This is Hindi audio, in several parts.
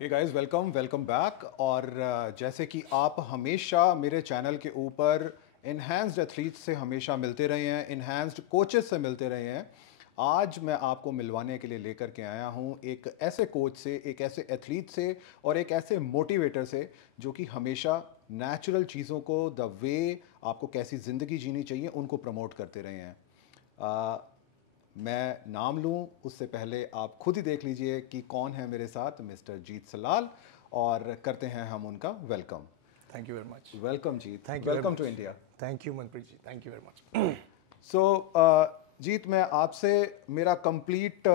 हे गाइस, वेलकम वेलकम बैक। और जैसे कि आप हमेशा मेरे चैनल के ऊपर इन्हांस्ड एथलीट्स से हमेशा मिलते रहे हैं, इन्हांस्ड कोचेस से मिलते रहे हैं, आज मैं आपको मिलवाने के लिए लेकर के आया हूं एक ऐसे कोच से, एक ऐसे एथलीट से और एक ऐसे मोटिवेटर से जो कि हमेशा नेचुरल चीज़ों को, द वे आपको कैसी ज़िंदगी जीनी चाहिए, उनको प्रमोट करते रहे हैं। मैं नाम लूं उससे पहले आप खुद ही देख लीजिए कि कौन है मेरे साथ। मिस्टर जीत सलाल, और करते हैं हम उनका welcome. Thank you very much. Welcome Jeet, Thank you very welcome much. To India. Thank you, Manpreet ji. Thank you very much. So Jeet, मैं आपसे मेरा complete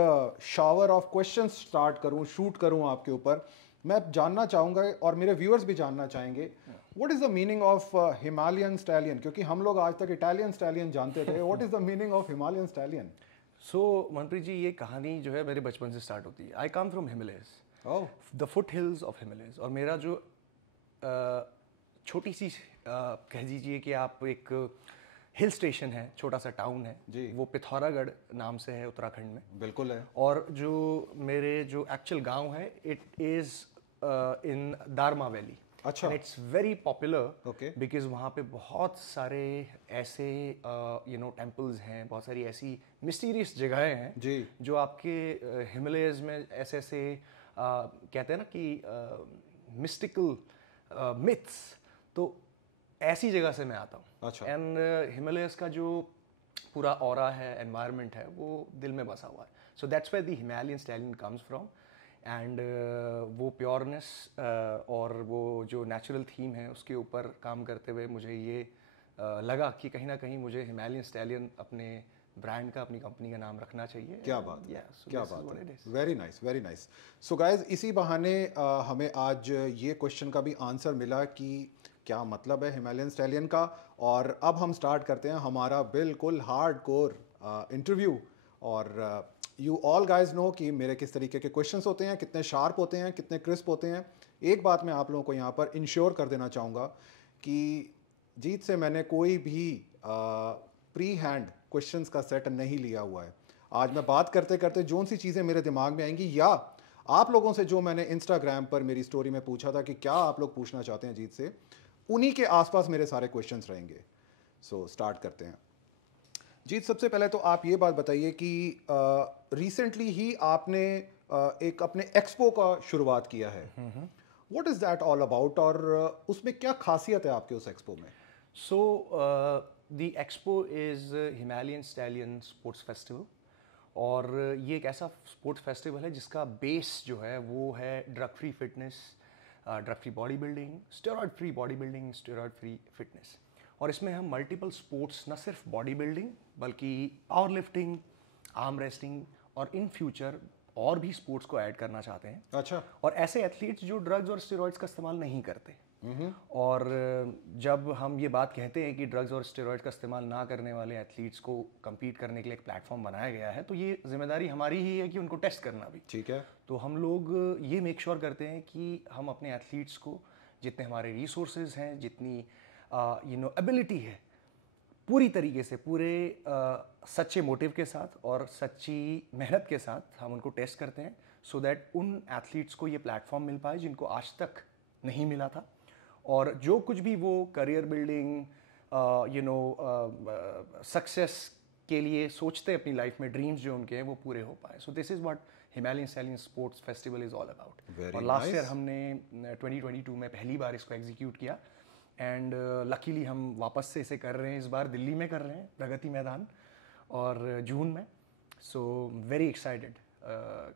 shower of questions start करूं, शूट करूं आपके ऊपर। मैं जानना चाहूंगा और मेरे व्यूअर्स भी जानना चाहेंगे, what is the meaning of Himalayan stallion? क्योंकि हम लोग आज तक इटालियन स्टैलियन जानते थे। What is the meaning of Himalayan stallion? So, Manpreet ji, ये कहानी जो है मेरे बचपन से स्टार्ट होती है. I come from Himalayas, oh, the foot hills of Himalayas. और मेरा जो छोटी सी कह दीजिए कि आप एक हिल स्टेशन है, छोटा सा टाउन है जी। वो पिथौरागढ़ नाम से है उत्तराखंड में. बिल्कुल है। और जो मेरे जो एक्चुअल गांव है, it is in Darma valley. अच्छा। And it's very popular Okay. Because वहाँ पे बहुत सारे ऐसे टेम्पल्स हैं, बहुत सारी ऐसी मिस्टीरियस जगहें हैं जी। जो आपके हिमालयस में ऐसे ऐसे कहते हैं ना कि मिस्टिकल मिथ्स. तो ऐसी जगह से मैं आता हूँ. अच्छा। एंड हिमालयस का जो पूरा ऑरा है, एनवायरनमेंट है, वो दिल में बसा हुआ है. So that's where the Himalayan stallion comes from. And वो प्योरनेस और वो जो नेचुरल थीम है उसके ऊपर काम करते हुए मुझे ये लगा कि कहीं ना कहीं मुझे हिमालयन स्टैलियन अपने ब्रांड का, अपनी कंपनी का नाम रखना चाहिए. क्या बात है, Yeah, so क्या this is बात what है। it is. Very nice, very nice. So guys, इसी बहाने हमें आज ये क्वेश्चन का भी आंसर मिला कि क्या मतलब है हिमालयन स्टैलियन का। और अब हम स्टार्ट करते हैं हमारा बिल्कुल हार्ड कोर इंटरव्यू। और यू ऑल गाइज नो कि मेरे किस तरीके के क्वेश्चंस होते हैं, कितने शार्प होते हैं, कितने क्रिस्प होते हैं। एक बात मैं आप लोगों को यहाँ पर इंश्योर कर देना चाहूँगा कि जीत से मैंने कोई भी प्री हैंड क्वेश्चंस का सेट नहीं लिया हुआ है। आज मैं बात करते करते जो सी चीज़ें मेरे दिमाग में आएंगी, या आप लोगों से जो मैंने इंस्टाग्राम पर मेरी स्टोरी में पूछा था कि क्या आप लोग पूछना चाहते हैं जीत से, उन्हीं के आसपास मेरे सारे क्वेश्चंस रहेंगे। सो स्टार्ट करते हैं। जीत, सबसे पहले तो आप ये बात बताइए कि रिसेंटली ही आपने एक अपने एक्सपो का शुरुआत किया है। What is that all about, और उसमें क्या खासियत है आपके उस एक्सपो में? So, the expo is Himalayan Stallion Sports Festival. और ये एक ऐसा स्पोर्ट्स फेस्टिवल है जिसका बेस जो है वो है drug free fitness, drug free body building, steroid free body building, steroid free fitness. और इसमें हम मल्टीपल स्पोर्ट्स, न सिर्फ बॉडी बिल्डिंग बल्कि पावर लिफ्टिंग, आर्म रेस्लिंग और इन फ्यूचर और भी स्पोर्ट्स को ऐड करना चाहते हैं. अच्छा। और ऐसे एथलीट्स जो ड्रग्स और स्टेरॉइड्स का इस्तेमाल नहीं करते. और जब हम ये बात कहते हैं कि ड्रग्स और स्टेरॉइड का इस्तेमाल ना करने वाले एथलीट्स को compete करने के लिए एक प्लेटफॉर्म बनाया गया है, तो ये जिम्मेदारी हमारी ही है कि उनको टेस्ट करना भी. ठीक है। तो हम लोग ये मेक श्योर करते हैं कि हम अपने एथलीट्स को जितने हमारे रिसोर्सेज हैं, जितनी एबिलिटी है, पूरी तरीके से, पूरे सच्चे मोटिव के साथ और सच्ची मेहनत के साथ हम उनको टेस्ट करते हैं, सो दैट उन एथलीट्स को ये प्लेटफॉर्म मिल पाए जिनको आज तक नहीं मिला था. और जो कुछ भी वो करियर बिल्डिंग, सक्सेस के लिए सोचते हैं अपनी लाइफ में, ड्रीम्स जो उनके हैं वो पूरे हो पाए. So this is what Himalayan Stalin sports festival is all about. और लास्ट ईयर हमने 2022 में पहली बार इसको एग्जीक्यूट किया. एंड लकीली हम वापस से इसे कर रहे हैं, इस बार दिल्ली में कर रहे हैं, प्रगति मैदान, और जून में. सो वेरी एक्साइटेड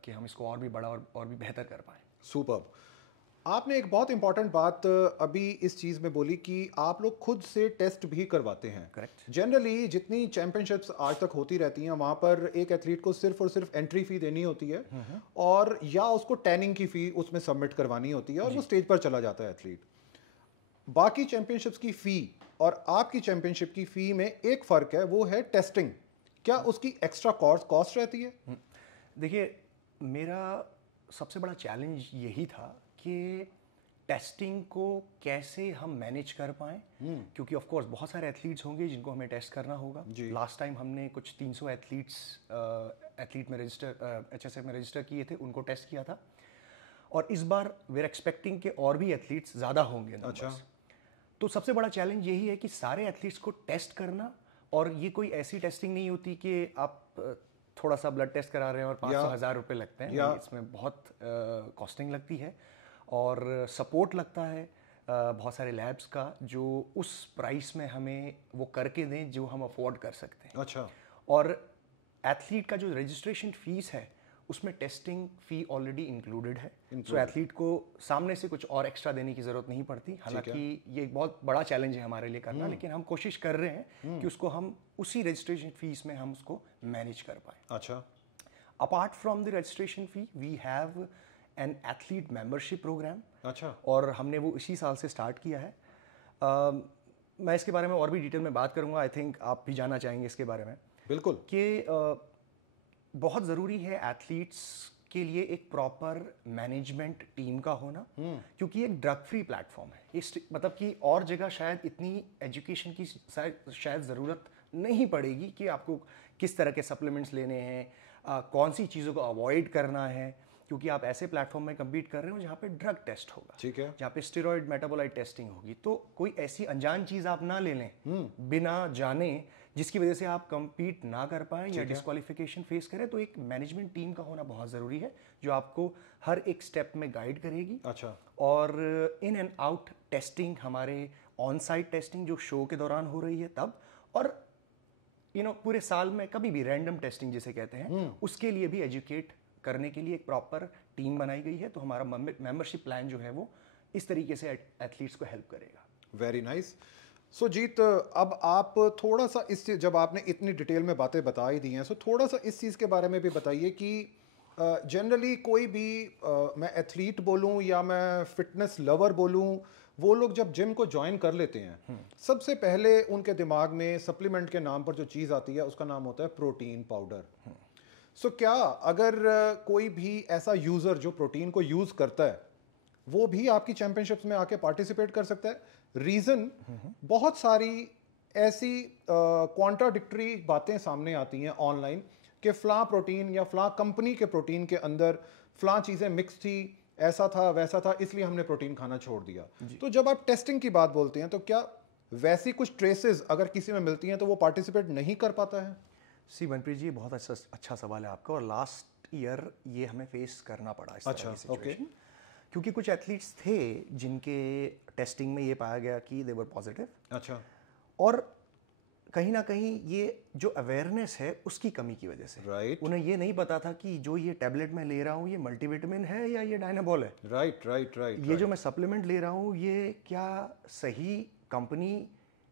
कि हम इसको और भी बड़ा और भी बेहतर कर पाएँ. सुपर्ब। आपने एक बहुत इंपॉर्टेंट बात अभी इस चीज़ में बोली कि आप लोग खुद से टेस्ट भी करवाते हैं। करेक्ट. जनरली जितनी चैंपियनशिप्स आज तक होती रहती हैं, वहाँ पर एक एथलीट को सिर्फ और सिर्फ एंट्री फी देनी होती है, और या उसको टैनिंग की फ़ी उसमें सबमिट करवानी होती है, और वो स्टेज पर चला जाता है एथलीट। बाकी चैंपियनशिप्स की फ़ी और आपकी चैंपियनशिप की फ़ी में एक फ़र्क है, वो है टेस्टिंग। क्या उसकी एक्स्ट्रा कॉस्ट रहती है? देखिए, मेरा सबसे बड़ा चैलेंज यही था कि टेस्टिंग को कैसे हम मैनेज कर पाएँ, क्योंकि ऑफ कोर्स बहुत सारे एथलीट्स होंगे जिनको हमें टेस्ट करना होगा. लास्ट टाइम हमने कुछ 300 एथलीट में रजिस्टर HSF में रजिस्टर किए थे, उनको टेस्ट किया था. और इस बार वी आर एक्सपेक्टिंग कि और भी एथलीट्स ज़्यादा होंगे numbers। अच्छा। तो सबसे बड़ा चैलेंज यही है कि सारे एथलीट्स को टेस्ट करना, और ये कोई ऐसी टेस्टिंग नहीं होती कि आप थोड़ा सा ब्लड टेस्ट करा रहे हैं और 500,000 रुपये लगते हैं। नहीं, इसमें बहुत कॉस्टिंग लगती है और सपोर्ट लगता है बहुत सारे लैब्स का, जो उस प्राइस में हमें वो करके दें जो हम अफोर्ड कर सकते हैं। अच्छा। और एथलीट का जो रजिस्ट्रेशन फीस है उसमें टेस्टिंग फ़ी ऑलरेडी इंक्लूडेड है, सो एथलीट को सामने से कुछ और एक्स्ट्रा देने की ज़रूरत नहीं पड़ती। हालांकि ये एक बहुत बड़ा चैलेंज है हमारे लिए करना, लेकिन हम कोशिश कर रहे हैं कि उसको हम उसी रजिस्ट्रेशन फीस में हम उसको मैनेज कर पाए। अच्छा। Apart from the registration fee we have an athlete membership programme. अच्छा। और हमने वो इसी साल से स्टार्ट किया है। मैं इसके बारे में और भी डिटेल में बात करूँगा, आई थिंक आप भी जानना चाहेंगे इसके बारे में। बिल्कुल। कि बहुत ज़रूरी है एथलीट्स के लिए एक प्रॉपर मैनेजमेंट टीम का होना, क्योंकि एक ड्रग फ्री प्लेटफॉर्म है। इस मतलब कि और जगह शायद इतनी एजुकेशन की शायद ज़रूरत नहीं पड़ेगी कि आपको किस तरह के सप्लीमेंट्स लेने हैं, कौन सी चीज़ों को अवॉइड करना है, क्योंकि आप ऐसे प्लेटफॉर्म में कम्पीट कर रहे हो जहाँ पे ड्रग टेस्ट होगा, ठीक है, जहाँ पे स्टेरॉइड मेटाबोलाइट टेस्टिंग होगी। तो कोई ऐसी अनजान चीज़ आप ना ले लें बिना जाने, जिसकी वजह से आप कम्पीट ना कर पाएं या डिस्क्वालिफिकेशन फेस करें। तो एक मैनेजमेंट टीम का होना बहुत ज़रूरी है जो आपको हर एक स्टेप में गाइड करेगी। अच्छा। और इन एंड आउट टेस्टिंग, हमारे ऑन साइट टेस्टिंग जो शो के दौरान हो रही है तब, और पूरे साल में कभी भी रैंडम टेस्टिंग जिसे कहते हैं, उसके लिए भी एजुकेट करने के लिए एक प्रॉपर टीम बनाई गई है। तो हमारा मेंबरशिप प्लान जो है वो इस तरीके से एथलीट्स को हेल्प करेगा। Very nice. सो जीत, अब आप थोड़ा सा इस, जब आपने इतनी डिटेल में बातें बता ही दी हैं, सो थोड़ा सा इस चीज़ के बारे में भी बताइए कि जनरली कोई भी मैं एथलीट बोलूं या मैं फिटनेस लवर बोलूं, वो लोग जब जिम को ज्वाइन कर लेते हैं, सबसे पहले उनके दिमाग में सप्लीमेंट के नाम पर जो चीज़ आती है उसका नाम होता है प्रोटीन पाउडर। सो क्या अगर कोई भी ऐसा यूज़र जो प्रोटीन को यूज़ करता है वो भी आपकी चैंपियनशिप्स में आके पार्टिसिपेट कर सकता है? रीज़न, बहुत सारी ऐसी कॉन्ट्राडिक्टरी बातें सामने आती हैं ऑनलाइन कि फ़लाँ प्रोटीन या फ़लाँ कंपनी के प्रोटीन के अंदर फ़लाँ चीज़ें मिक्स थी, ऐसा था वैसा था, इसलिए हमने प्रोटीन खाना छोड़ दिया। तो जब आप टेस्टिंग की बात बोलते हैं तो क्या वैसी कुछ ट्रेसेस अगर किसी में मिलती हैं तो वो पार्टिसिपेट नहीं कर पाता है? सी मनप्रीत जी, बहुत अच्छा सवाल है आपका, और लास्ट ईयर ये हमें फेस करना पड़ा इस तरह की सिचुएशन। क्योंकि कुछ एथलीट्स थे जिनके टेस्टिंग में ये पाया गया कि दे वर पॉजिटिव। अच्छा। और कहीं ना कहीं ये जो अवेयरनेस है उसकी कमी की वजह से, राइट, उन्हें ये नहीं पता था कि जो ये टैबलेट मैं ले रहा हूँ ये मल्टीविटामिन है या ये डायनाबॉल है। Right right right. ये जो मैं सप्लीमेंट ले रहा हूँ ये क्या सही कंपनी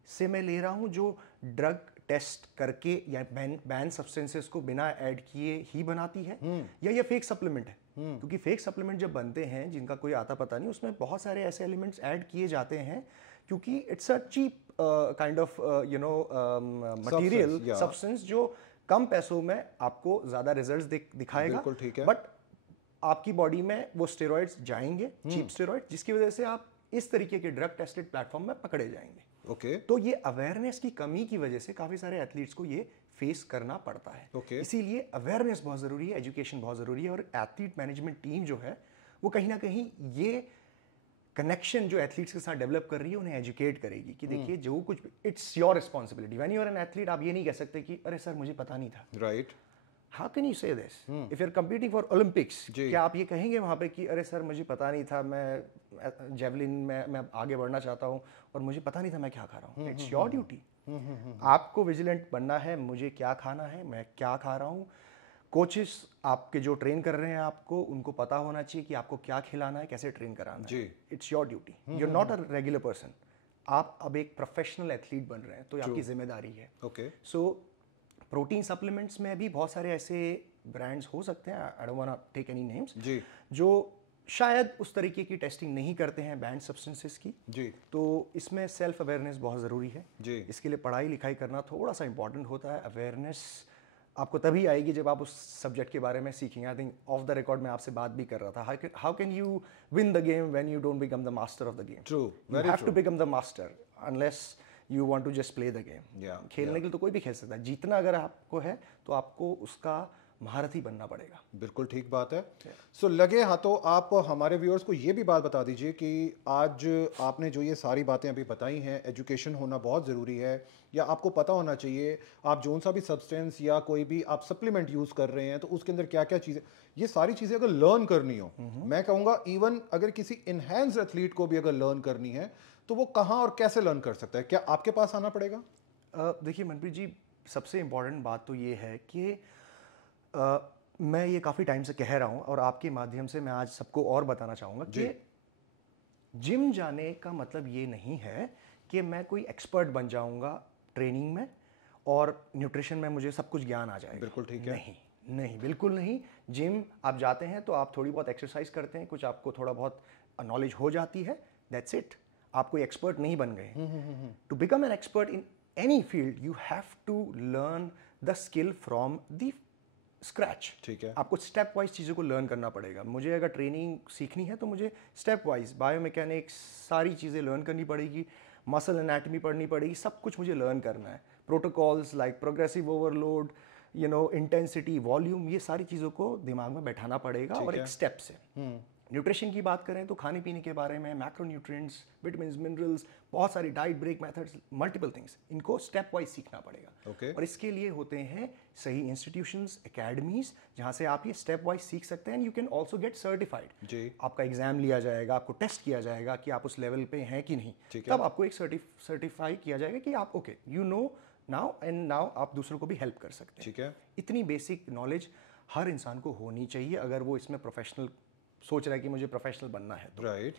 से मैं ले रहा हूँ जो ड्रग टेस्ट करके या बैन सब्सटेंसेस को बिना ऐड किए ही बनाती है, या ये फेक सप्लीमेंट है। क्योंकि फेक सप्लीमेंट जब बनते हैं जिनका कोई आता पता नहीं, उसमें बहुत सारे ऐसे एलिमेंट्स ऐड किए जाते हैं, क्योंकि it's a cheap kind of material substance जो कम पैसों में आपको ज़्यादा रिजल्ट्स दिखाएगा। बिल्कुल ठीक है। बट आपकी बॉडी में वो स्टेरॉइड्स जाएंगे, चीप स्टेरॉइड, जिसकी वजह से आप इस तरीके के ड्रग टेस्टेड प्लेटफॉर्म में पकड़े जाएंगे। ओके। तो ये अवेयरनेस की कमी की वजह से काफ़ी सारे एथलीट्स को ये फेस करना पड़ता है। इसीलिए अवेयरनेस बहुत ज़रूरी है, एजुकेशन बहुत ज़रूरी है, और एथलीट मैनेजमेंट टीम जो है वो कहीं ना कहीं ये कनेक्शन जो एथलीट्स के साथ डेवलप कर रही है उन्हें एजुकेट करेगी कि देखिए जो कुछ, it's your responsibility when you are an athlete. आप ये नहीं कह सकते कि अरे सर मुझे पता नहीं था। Right. How can you say this if you are competing for Olympics? क्या आप ये कहेंगे वहाँ पे कि अरे सर मुझे पता नहीं था, मैं जेवलिन में मैं आगे बढ़ना चाहता हूँ और मुझे पता नहीं था मैं क्या खा रहा हूँ? It's your duty. आपको विजिलेंट बनना है, मुझे क्या खाना है, मैं क्या खा रहा हूँ। कोचेस आपके जो ट्रेन कर रहे हैं आपको, उनको पता होना चाहिए कि आपको क्या खिलाना है, कैसे ट्रेन कराना है। It's your duty, you are not a regular person. आप अब एक प्रोफेशनल एथलीट बन रहे हैं, तो आपकी जिम्मेदारी है। ओके। सो प्रोटीन सप्लीमेंट्स में भी बहुत सारे ऐसे ब्रांड्स हो सकते हैं, I don't want to take any names, जो शायद उस तरीके की टेस्टिंग नहीं करते हैं बैंड सब्सटेंसेस की। तो इसमें सेल्फ अवेयरनेस बहुत ज़रूरी है। इसके लिए पढ़ाई लिखाई करना थोड़ा सा इंपॉर्टेंट होता है। अवेयरनेस आपको तभी आएगी जब आप उस सब्जेक्ट के बारे में सीखेंगे। I think off the record में आपसे बात भी कर रहा था, how can you win the game when you don't become the master of the game? True, you have to become the master unless you want to just play the game. खेलने के लिए तो कोई भी खेल सकता है, जीतना अगर आपको है तो आपको उसका महारथी बनना पड़ेगा। बिल्कुल ठीक बात है। सो लगे हाथों आप हमारे व्यूअर्स को ये भी बात बता दीजिए कि आज आपने जो ये सारी बातें अभी बताई हैं, एजुकेशन होना बहुत ज़रूरी है या आपको पता होना चाहिए, आप जोन सा भी सब्सटेंस या कोई भी आप सप्लीमेंट यूज़ कर रहे हैं तो उसके अंदर क्या क्या चीज़ें, ये सारी चीज़ें अगर लर्न करनी हो, मैं कहूँगा इवन अगर किसी इनहेंस्ड एथलीट को भी अगर लर्न करनी है तो वो कहाँ और कैसे लर्न कर सकता है? क्या आपके पास आना पड़ेगा? देखिए मनप्रीत जी, सबसे इम्पॉर्टेंट बात तो ये है कि मैं ये काफ़ी टाइम से कह रहा हूँ और आपके माध्यम से मैं आज सबको और बताना चाहूँगा कि जिम जाने का मतलब ये नहीं है कि मैं कोई एक्सपर्ट बन जाऊँगा ट्रेनिंग में और न्यूट्रिशन में मुझे सब कुछ ज्ञान आ जाएगा। बिल्कुल ठीक है। नहीं नहीं, बिल्कुल नहीं। जिम आप जाते हैं तो आप थोड़ी बहुत एक्सरसाइज करते हैं, कुछ आपको थोड़ा बहुत नॉलेज हो जाती है, दैट्स इट। आप कोई एक्सपर्ट नहीं बन गए। To become an expert in any field you have to learn the skill from the scratch. ठीक है। आपको स्टेप वाइज चीज़ों को लर्न करना पड़ेगा। मुझे अगर ट्रेनिंग सीखनी है तो मुझे स्टेप वाइज बायोमैकेनिक्स सारी चीज़ें लर्न करनी पड़ेगी, मसल एनाटमी पढ़नी पड़ेगी, सब कुछ मुझे लर्न करना है। Protocols like progressive overload, intensity, volume, ये सारी चीज़ों को दिमाग में बैठाना पड़ेगा और एक स्टेप से। न्यूट्रिशन की बात करें तो खाने पीने के बारे में मैक्रोन्यूट्रिएंट्स, विटामिन्स, मिनरल्स, बहुत सारी diet break methods, multiple things, इनको स्टेप वाइज सीखना पड़ेगा। और इसके लिए होते हैं सही इंस्टीट्यूशंस, एकेडमीज, जहाँ से आप ये स्टेप वाइज सीख सकते हैं। You can also get certified. आपका एग्जाम लिया जाएगा, आपको टेस्ट किया जाएगा कि आप उस लेवल पे हैं कि नहीं, तब आपको एक सर्टिफाई किया जाएगा कि आप okay, you know now and now आप दूसरों को भी हेल्प कर सकते हैं। ठीक है। इतनी बेसिक नॉलेज हर इंसान को होनी चाहिए अगर वो इसमें प्रोफेशनल सोच रहा है कि मुझे प्रोफेशनल बनना है तो। राइट।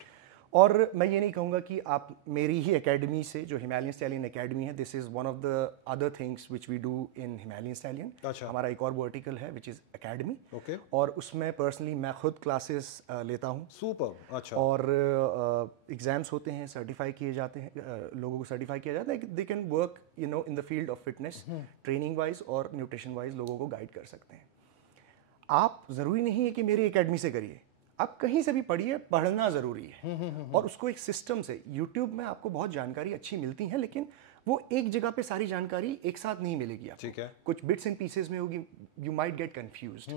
और मैं ये नहीं कहूँगा कि आप मेरी ही एकेडमी से, जो हिमालयन स्टैलियन एकेडमी है, this is one of the other things which we do in Himalayan stallion. अच्छा। हमारा एक और वर्टिकल है विच इज़ एकेडमी। ओके। और उसमें पर्सनली मैं खुद क्लासेस लेता हूँ। सुपर। अच्छा। और एग्जाम्स होते हैं, सर्टिफाई किए जाते हैं, लोगों को सर्टिफाई किया जाता है, they can work in the field of fitness, training wise और न्यूट्रिशन वाइज लोगों को गाइड कर सकते हैं। आप ज़रूरी नहीं है कि मेरी एकेडमी से करिए, आप कहीं से भी पढ़िए, पढ़ना ज़रूरी है। और उसको एक सिस्टम से, यूट्यूब में आपको बहुत जानकारी अच्छी मिलती है, लेकिन वो एक जगह पे सारी जानकारी एक साथ नहीं मिलेगी आपको। ठीक है। कुछ बिट्स एंड पीसेस में होगी, यू माइट गेट कंफ्यूज्ड।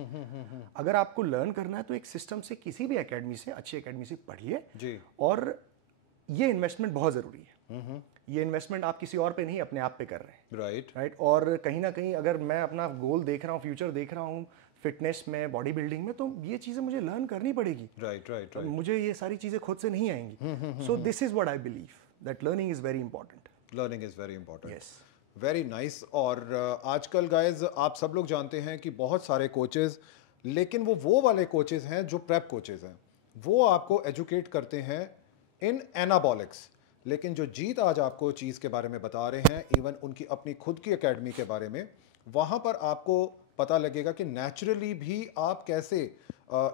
अगर आपको लर्न करना है तो एक सिस्टम से, किसी भी एकेडमी से, अच्छी एकेडमी से पढ़िए जी। और ये इन्वेस्टमेंट बहुत ज़रूरी है। ये इन्वेस्टमेंट आप किसी और पे नहीं, अपने आप पे कर रहे हैं। राइट। और कहीं ना कहीं अगर मैं अपना गोल देख रहा हूँ, फ्यूचर देख रहा हूँ फिटनेस में, बॉडी बिल्डिंग में, तो ये चीज़ें मुझे लर्न करनी पड़ेगी। राइट। मुझे ये सारी चीज़ें खुद से नहीं आएंगी। So this is what I believe, that learning is very important. Learning is very important. Yes, very nice. और आजकल गाइज आप सब लोग जानते हैं कि बहुत सारे कोचेज़, लेकिन वो वाले कोचेज़ हैं जो प्रेप कोचेज़ हैं, वो आपको एजुकेट करते हैं इन एनाबॉलिक्स। लेकिन जो जीत आज आपको चीज़ के बारे में बता रहे हैं, इवन उनकी अपनी खुद की एकेडमी के बारे में, वहाँ पर आपको पता लगेगा कि नेचुरली भी आप कैसे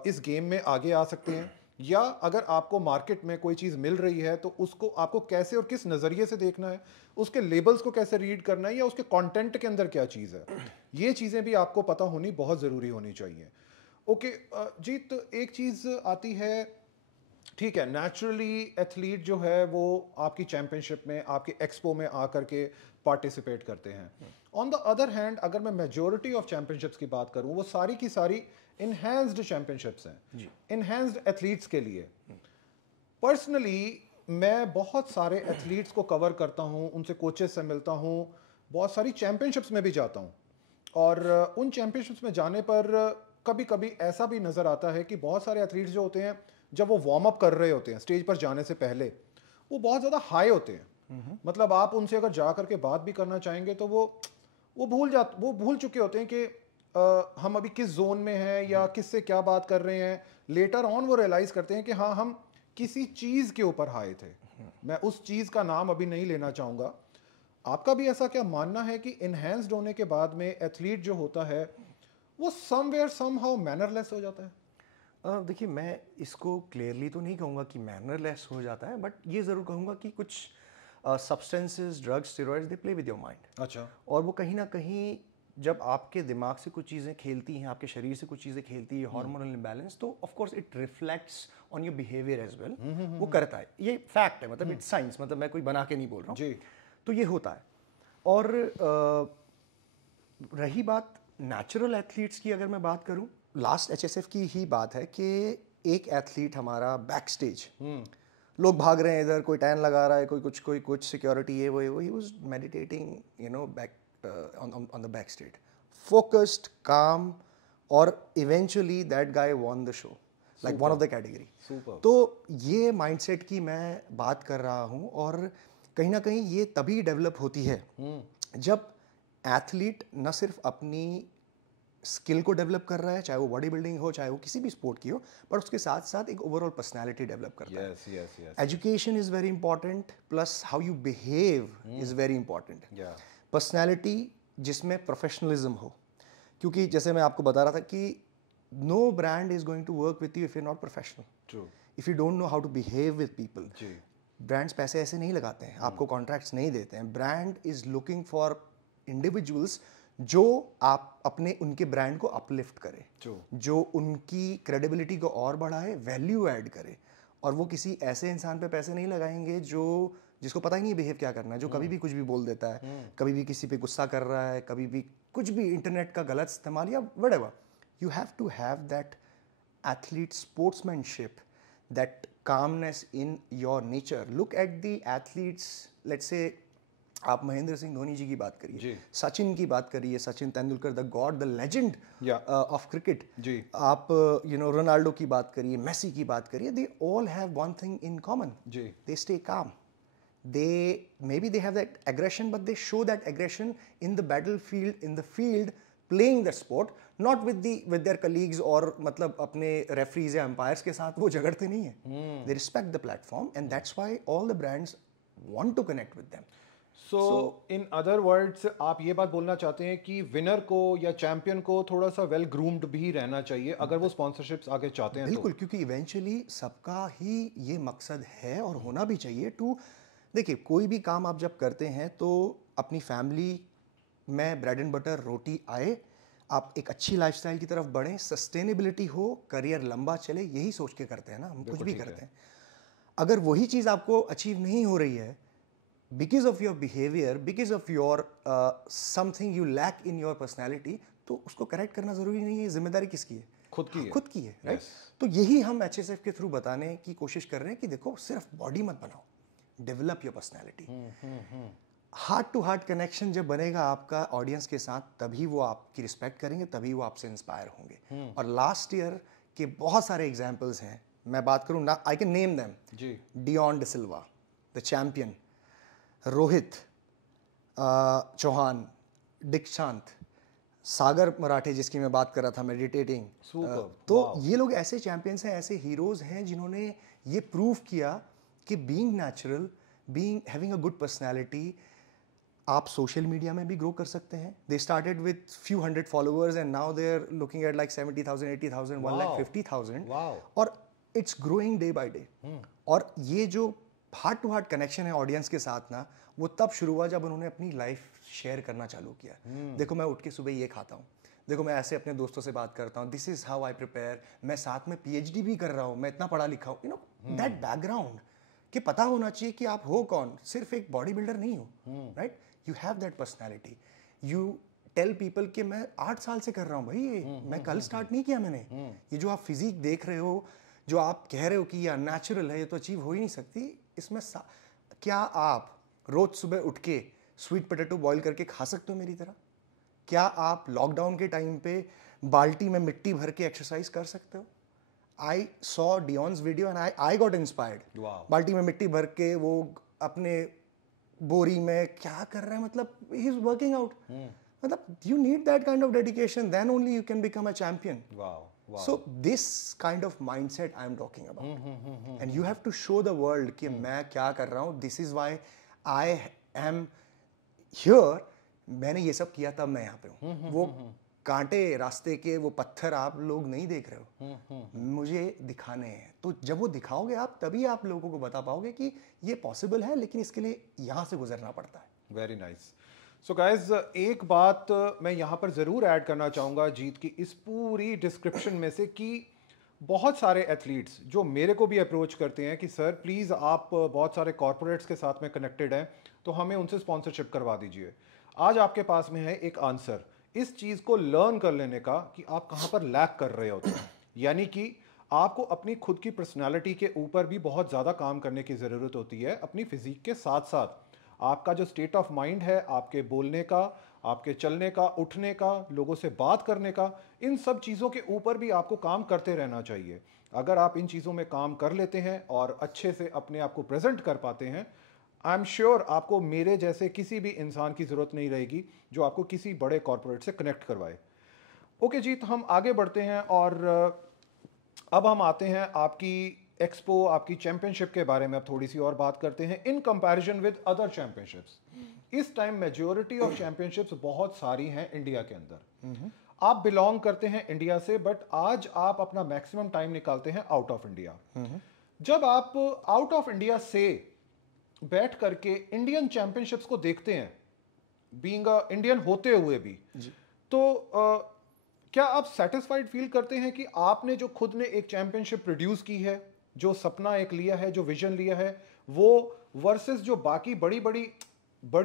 इस गेम में आगे आ सकते हैं, या अगर आपको मार्केट में कोई चीज़ मिल रही है तो उसको आपको कैसे और किस नज़रिए से देखना है, उसके लेबल्स को कैसे रीड करना है, या उसके कंटेंट के अंदर क्या चीज़ है, ये चीज़ें भी आपको पता होनी बहुत ज़रूरी होनी चाहिए। ओके जीत, एक चीज़ आती है, ठीक है, नेचुरली एथलीट जो है वो आपकी चैंपियनशिप में, आपके एक्सपो में आकर के पार्टिसिपेट करते हैं। ऑन द अदर हैंड अगर मैं मेजॉरिटी ऑफ चैंपियनशिप्स की बात करूं, वो सारी की सारी इनहैंस्ड चैंपियनशिप्स हैं, इनहैंस्ड एथलीट्स के लिए। पर्सनली मैं बहुत सारे एथलीट्स को कवर करता हूं, उनसे कोचेस से मिलता हूं, बहुत सारी चैंपियनशिप्स में भी जाता हूं, और उन चैंपियनशिप्स में जाने पर कभी कभी ऐसा भी नज़र आता है कि बहुत सारे एथलीट्स जो होते हैं, जब वो वार्म अप कर रहे होते हैं स्टेज पर जाने से पहले, वो बहुत ज़्यादा हाई होते हैं। मतलब आप उनसे अगर जा करके बात भी करना चाहेंगे तो वो भूल चुके होते हैं कि हम अभी किस जोन में हैं या किससे क्या बात कर रहे हैं। लेटर ऑन वो रियलाइज़ करते हैं कि हाँ, हम किसी चीज़ के ऊपर हाई थे। मैं उस चीज़ का नाम अभी नहीं लेना चाहूँगा। आपका भी ऐसा क्या मानना है कि इनहैंस्ड होने के बाद में एथलीट जो होता है वो समवेयर समहाउ मैनरलेस हो जाता है? देखिए, मैं इसको क्लियरली तो नहीं कहूँगा कि मैनरलेस हो जाता है, बट ये ज़रूर कहूँगा कि कुछ substances, drugs, steroids, they play with your mind. अच्छा। और वो कहीं ना कहीं जब आपके दिमाग से कुछ चीज़ें खेलती हैं, आपके शरीर से कुछ चीज़ें खेलती है, हार्मोनल इम्बैलेंस, तो of course it reflects on your behaviour as well. वो करता है, ये फैक्ट है, मतलब इट्स साइंस, मतलब मैं कोई बना के नहीं बोल रहा हूँ जी। तो ये होता है। और रही बात नेचुरल एथलीट्स की अगर मैं बात करूं, लास्ट एचएसएफ की ही बात है कि एक एथलीट हमारा बैक स्टेज, लोग भाग रहे हैं इधर, कोई टैन लगा रहा है, कोई कुछ सिक्योरिटी है, वो he was meditating back on the back stage, focused, काम, और eventually that guy won the show, like one of the category. तो ये माइंडसेट की मैं बात कर रहा हूँ, और कहीं ना कहीं ये तभी डेवलप होती है जब एथलीट न सिर्फ अपनी स्किल को डेवलप कर रहा है, चाहे वो बॉडी बिल्डिंग हो, चाहे वो किसी भी स्पोर्ट की हो, पर उसके साथ साथ एक ओवरऑल पर्सनैलिटी डेवलप करता है। Education is very important, plus how you behave is very important. Personality जिसमें प्रोफेशनलिज्म हो, क्योंकि जैसे मैं आपको बता रहा था कि no brand is going to work with you if you not professional, if you don't know how to behave with people. Brands पैसे ऐसे नहीं लगाते हैं, आपको कॉन्ट्रैक्ट्स नहीं देते हैं। Brand is looking for individuals जो आप अपने उनके ब्रांड को अपलिफ्ट करे, जो उनकी क्रेडिबिलिटी को और बढ़ाए, वैल्यू ऐड करे। और वो किसी ऐसे इंसान पे पैसे नहीं लगाएंगे जिसको पता ही नहीं बिहेव क्या करना है, जो कभी भी कुछ भी बोल देता है, कभी भी किसी पे गुस्सा कर रहा है, कभी भी कुछ भी इंटरनेट का गलत इस्तेमाल या whatever. You have to have that athlete sportsmanship, that calmness in your nature. Look at the athletes, let's say आप महेंद्र सिंह धोनी जी की बात करिए, सचिन की बात करिए, Sachin Tendulkar, the God, the legend of cricket. आप रोनाल्डो की बात करिए, मेसी की बात करिए, they all have one thing in common, they stay calm. Maybe they have that aggression, but they show that aggression in the battlefield, in the field, playing the sport, not with their colleagues और मतलब अपने referees या umpires के साथ वो झगड़ते नहीं हैं। They respect the platform, and that's why all the brands want to connect with them. So in other words, आप ये बात बोलना चाहते हैं कि विनर को या चैंपियन को थोड़ा सा वेल ग्रूम्ड भी रहना चाहिए अगर वो स्पॉन्सरशिप्स आगे चाहते हैं। बिल्कुल, क्योंकि इवेंचुअली सबका ही ये मकसद है और होना भी चाहिए टू, देखिए कोई भी काम आप जब करते हैं तो अपनी फैमिली में ब्रेड एंड बटर रोटी आए, आप एक अच्छी लाइफस्टाइल की तरफ बढ़ें, सस्टेनेबिलिटी हो, करियर लंबा चले, यही सोच के करते हैं ना हम कुछ भी करते हैं। अगर वही चीज़ आपको अचीव नहीं हो रही है because of your behaviour, because of your something you lack in your personality, तो उसको करेक्ट करना ज़रूरी नहीं है। जिम्मेदारी किसकी है? खुद की है, राइट। तो यही हम HSF के थ्रू बताने की कोशिश कर रहे हैं कि देखो सिर्फ बॉडी मत बनाओ, develop your personality. Heart to heart connection जब बनेगा आपका ऑडियंस के साथ, तभी वो आपकी रिस्पेक्ट करेंगे, तभी वो आपसे इंस्पायर होंगे। और लास्ट ईयर के बहुत सारे एग्जाम्पल्स हैं, मैं बात करूँ ना, I can name them, Dion DeSilva the champion, Rohit Chauhan, Dikshant, Sagar मराठे जिसकी मैं बात कर रहा था, मेडिटेटिंग। तो ये लोग ऐसे चैंपियंस हैं, ऐसे हीरोज हैं जिन्होंने ये प्रूव किया कि being natural, being having a good personality, आप सोशल मीडिया में भी ग्रो कर सकते हैं। They started with few hundred followers and now they are looking at like 70,000, 80,000, 1,50,000 और it's growing day by day. और ये जो हार्ट टू हार्ट कनेक्शन है ऑडियंस के साथ ना, वो तब शुरू हुआ जब उन्होंने अपनी लाइफ शेयर करना चालू किया। देखो मैं उठ के सुबह ये खाता हूँ, देखो मैं ऐसे अपने दोस्तों से बात करता हूँ, this is how I prepare, मैं साथ में PhD भी कर रहा हूँ, मैं इतना पढ़ा लिखा हूँ, दैट बैकग्राउंड कि पता होना चाहिए कि आप हो कौन, सिर्फ एक बॉडी बिल्डर नहीं हो, right. You have that personality, you tell people कि मैं 8 साल से कर रहा हूँ भाई, ये मैं कल स्टार्ट नहीं किया मैंने। ये जो आप फिजिक देख रहे हो, जो आप कह रहे हो कि ये अननेचुरल है, ये तो अचीव हो ही नहीं सकती, इसमें क्या आप रोज सुबह उठ के स्वीट पोटैटो बॉईल करके खा सकते हो मेरी तरह? क्या आप लॉकडाउन के टाइम पे बाल्टी में मिट्टी भर के एक्सरसाइज कर सकते हो? I saw Dion's video and I got inspired. बाल्टी में मिट्टी भर के वो अपने बोरी में क्या कर रहा है, मतलब ही इज वर्किंग आउट। मतलब you need that kind of dedication, then only you can become a champion. So this kind of mindset I am talking about, and you have to show the world कि मैं क्या कर रहा हूँ, this is why I am here। मैंने ये सब किया तब मैं यहाँ पे हूँ। वो कांटे रास्ते के, वो पत्थर आप लोग नहीं देख रहे हो, मुझे दिखाने हैं। तो जब वो दिखाओगे आप, तभी आप लोगों को बता पाओगे कि ये पॉसिबल है, लेकिन इसके लिए यहाँ से गुजरना पड़ता है। Very nice. सो गाइज, एक बात मैं यहाँ पर ज़रूर ऐड करना चाहूँगा जीत की इस पूरी डिस्क्रिप्शन में से, कि बहुत सारे एथलीट्स जो मेरे को भी अप्रोच करते हैं कि सर प्लीज़ आप बहुत सारे कॉरपोरेट्स के साथ में कनेक्टेड हैं, तो हमें उनसे स्पॉन्सरशिप करवा दीजिए। आज आपके पास में है एक आंसर, इस चीज़ को लर्न कर लेने का कि आप कहाँ पर लैक कर रहे होते हैं। यानी कि आपको अपनी खुद की पर्सनालिटी के ऊपर भी बहुत ज़्यादा काम करने की ज़रूरत होती है, अपनी फिजिक के साथ साथ आपका जो स्टेट ऑफ माइंड है, आपके बोलने का, आपके चलने का, उठने का, लोगों से बात करने का, इन सब चीज़ों के ऊपर भी आपको काम करते रहना चाहिए। अगर आप इन चीज़ों में काम कर लेते हैं और अच्छे से अपने आप को प्रेजेंट कर पाते हैं, आई एम श्योर आपको मेरे जैसे किसी भी इंसान की ज़रूरत नहीं रहेगी जो आपको किसी बड़े कॉरपोरेट से कनेक्ट करवाए। ओके जी, तो हम आगे बढ़ते हैं और अब हम आते हैं आपकी एक्सपो, आपकी चैंपियनशिप के बारे में अब थोड़ी सी और बात करते हैं in comparison with other championships. इस टाइम मेजॉरिटी ऑफ चैंपियनशिप्स बहुत सारी हैं इंडिया के अंदर। आप बिलोंग करते हैं इंडिया से, बट आज आप अपना मैक्सिमम टाइम निकालते हैं आउट ऑफ इंडिया। जब आप आउट ऑफ इंडिया से बैठ करके इंडियन चैंपियनशिप्स को देखते हैं, बीइंग अ इंडियन होते हुए भी, तो क्या आप सेटिस्फाइड फील करते हैं कि आपने जो खुद ने एक चैंपियनशिप प्रोड्यूस की है, जो सपना एक लिया है, जो विजन लिया है, वो वर्सेस जो बाकी बड़ी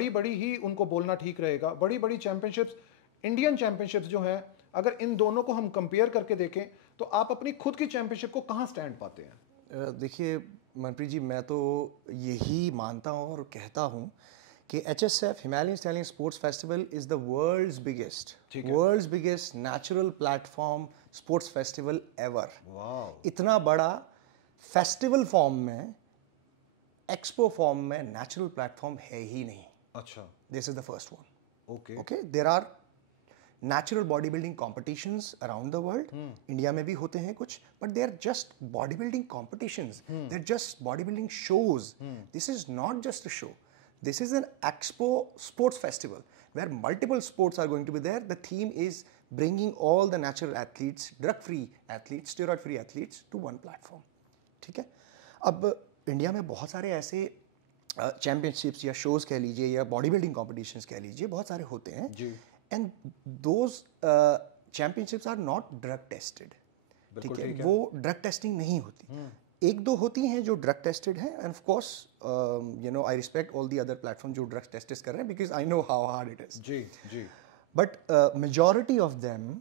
बड़ी ही उनको बोलना ठीक रहेगा, बड़ी बड़ी चैंपियनशिप्स, इंडियन चैंपियनशिप्स जो हैं, अगर इन दोनों को हम कंपेयर करके देखें तो आप अपनी खुद की चैंपियनशिप को कहाँ स्टैंड पाते हैं? देखिए मनप्रीत जी, मैं तो यही मानता हूँ और कहता हूँ कि HSF Himalayan stallion sports festival is the world's biggest natural platform sports festival ever. वाह, इतना बड़ा फेस्टिवल फॉर्म में, एक्सपो फॉर्म में नेचुरल प्लेटफॉर्म है ही नहीं। अच्छा, this is the first one. Okay, okay, there are natural bodybuilding competitions around the world. India में भी होते हैं कुछ, but they are just bodybuilding competitions, they are just bodybuilding shows. This is not just a show, this is an expo sports festival where multiple sports are going to be there. The theme is bringing all the natural athletes, drug-free athletes, steroid-free athletes to one platform. ठीक है? अब इंडिया में बहुत सारे ऐसे चैम्पियनशिप्स या शोज कह लीजिए या बॉडी बिल्डिंग कॉम्पिटिशन्स कह लीजिए, बहुत सारे होते हैं जी, and those championships are not drug tested. ठीक है, वो ड्रग टेस्टिंग नहीं होती। एक दो होती हैं जो ड्रग टेस्टेड हैं, and of course you know I respect all the other platform जो ड्रग टेस्ट कर रहे हैं, because I know how hard it is. जी, जी, but majority of them,